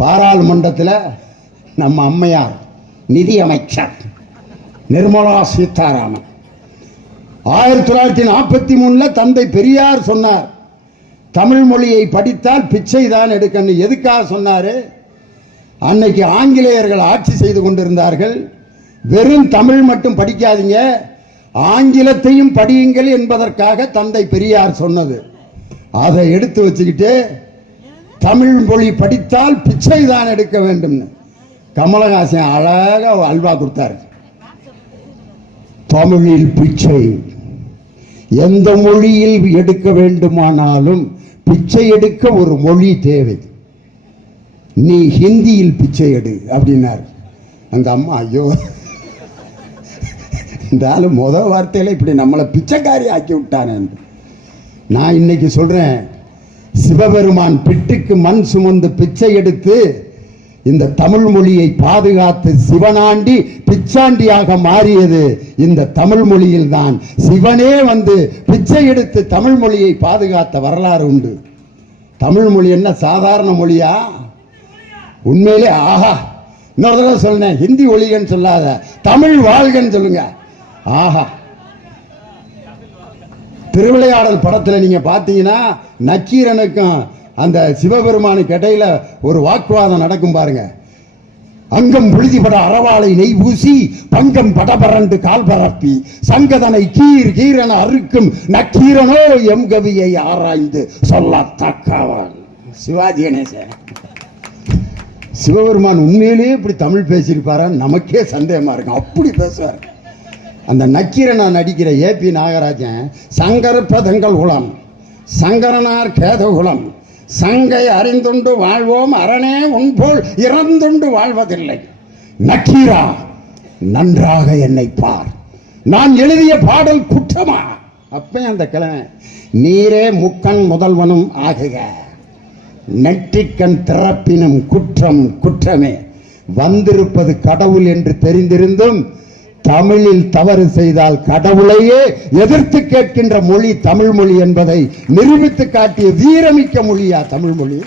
பாராளுமன்றத்தில் நம்ம அம்மையார் நிதி அமைச்சர் நிர்மலா சீதாராமன் 1943 தந்தை பெரியார் சொன்னார், தமிழ் மொழியை படித்தால் பிச்சை தான் எடுக்கணும். எதுக்காக சொன்னாரு? அன்னைக்கு ஆங்கிலேயர்கள் ஆட்சி செய்து கொண்டிருந்தார்கள். வெறும் தமிழ் மட்டும் படிக்காதீங்க, ஆங்கிலத்தையும் படியுங்கள் என்பதற்காக தந்தை பெரியார் சொன்னது. அதை எடுத்து வச்சுக்கிட்டு தமிழ் மொழி படித்தால் பிச்சை தான் எடுக்க வேண்டும். கமலஹாசன் அழகா அல்வா கொடுத்தார். தமிழில் பிச்சை, எந்த மொழியில் எடுக்க வேண்டுமானாலும் பிச்சை எடுக்க ஒரு மொழி தேவை. நீ ஹிந்தியில் பிச்சை எடு அப்படின்னார். அந்த அம்மா ஐயோ, இந்த ஆளு முதல் வார்த்தையில இப்படி நம்மளை பிச்சைக்காரி ஆக்கி விட்டானே. நான் இன்னைக்கு சொல்றேன், சிவபெருமான் பிட்டுக்கு மண் சுமந்து பிச்சை எடுத்து இந்த தமிழ் மொழியை பாதுகாத்து சிவனாண்டி பிச்சாண்டியாக மாறியது இந்த தமிழ் மொழியில் தான். சிவனே வந்து பிச்சை எடுத்து தமிழ் மொழியை பாதுகாத்த வரலாறு உண்டு. தமிழ் மொழி என்ன சாதாரண மொழியா? உண்மையிலே ஆஹா. இன்னொரு தடவை சொன்னேன், ஹிந்தி ஒழிகன்னு சொல்லாத, தமிழ் வாழ்கன்னு சொல்லுங்க. ஆஹா. திருவிளையாடல் படத்தில் நீங்க பாத்தீங்கன்னா நக்கீரனுக்கும் அந்த சிவபெருமானுக்கு இடையில ஒரு வாக்குவாதம் நடக்கும் பாருங்க. அங்கம் புழுதிபட அறவாளை நெய் பூசி பங்கம் படபரண்டு கால் பரப்பி சங்கதனை கீர் கீரன அறுக்கும் நக்கீரனோ எம் கவியை ஆராய்ந்து சொல்லத்தக்கவன். சிவாஜி கணேசன். சிவபெருமான் உண்மையிலேயே இப்படி தமிழ் பேசியிருப்பாரா? நமக்கே சந்தேகமா இருக்கும், அப்படி பேசுவார். அந்த நக்கீரனா நடிக்கிற ஏபி நாகராஜன் சங்கரப்பதங்கள் குலம், சங்கரனார் கேதகுலம், சங்கை அறிந்துண்டு வாழ்வோம் அரணே உன்போல் இறந்துண்டு வாழ்வதில்லை. நக்கீரா, நன்றாக என்னை பார், நான் எழுதிய பாடல் குற்றமா? அப்ப அந்த கிழமை நீரே முக்கண் முதல்வனும் ஆகுக, நெற்றிக்கண் திறப்பினும் குற்றம் குற்றமே. வந்திருப்பது கடவுள் என்று தெரிந்திருந்தும் தமிழில் தவறு செய்தால் கடவுளையே எதிர்த்து கேட்கின்ற மொழி தமிழ் மொழி என்பதை நிரூபித்து காட்டிய வீரமிக்க மொழியா தமிழ் மொழி.